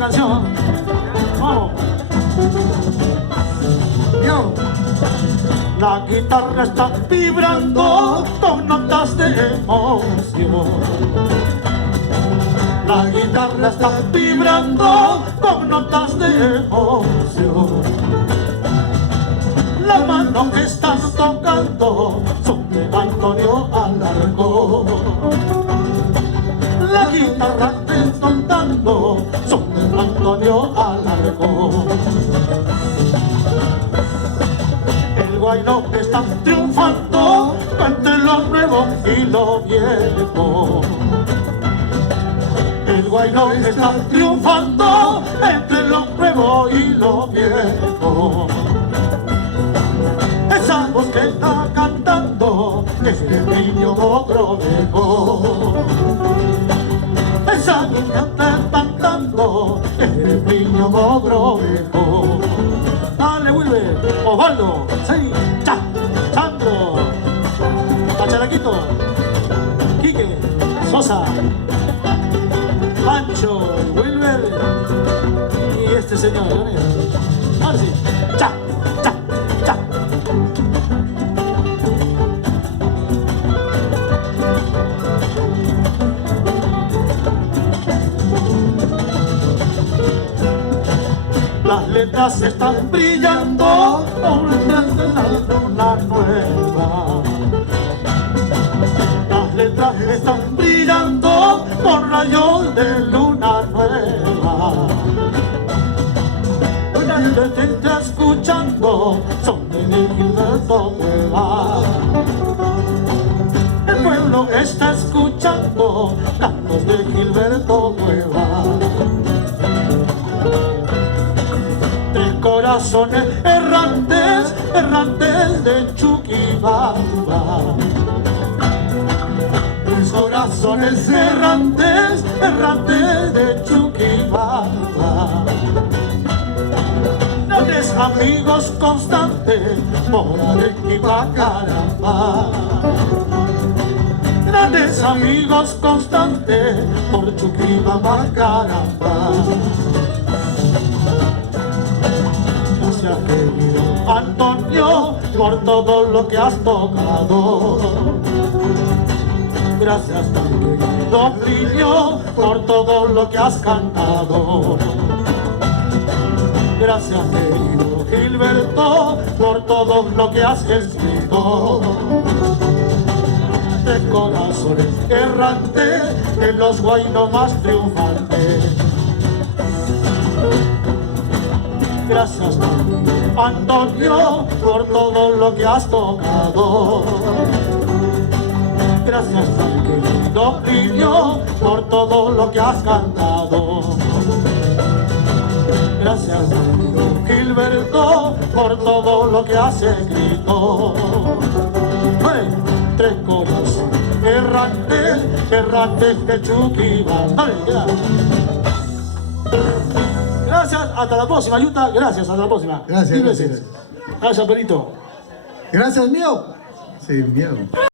canción. Vamos. Yo. La guitarra está vibrando con notas de emoción. La guitarra está vibrando con notas de emoción. La mano que están tocando son de Antonio Alarcón. La guitarra que están dando son de Antonio Alarcón. El guayno está triunfando entre lo nuevo y lo viejo. El guayno está triunfando entre lo nuevo y lo viejo. Esa voz que está cantando es el niño Mogrovejo. Esa voz que está cantando es el niño Mogrovejo. Dale, Wilber, Osvaldo, sí, cha, Sandro, Pacharaquito, Quique, Sosa, Pancho, Wilber y este señor, Leonel. Ahora sí, cha, cha, cha. Las letras están brillando con luces de la luna nueva. Las letras están brillando con rayos de luna nueva. Una gente está escuchando son de Gilberto Cueva. El pueblo está escuchando cantos de Gilberto Cueva. Corazones errantes, errantes de Chuquibamba. Tres corazones errantes, errantes de Chuquibamba. Grandes amigos constantes por Arequipa, Caramba. Grandes amigos constantes por Chuquibamba, Caramba. Gracias, querido Antonio, por todo lo que has tocado. Gracias, querido Plinio, por todo lo que has cantado. Gracias, querido Gilberto, por todo lo que has escrito. De corazones errantes, en los guaynos más triunfantes. Gracias, Antonio, por todo lo que has tocado. Gracias, querido Plinio, por todo lo que has cantado. Gracias, querido Gilberto, por todo lo que has escrito. ¡Hey! Tres corazones errantes, errantes de Chuquibamba. Gracias, hasta la próxima, Yuta. Gracias, hasta la próxima. Gracias, gracias. Gracias, Perito. Gracias, mío. Sí, mío.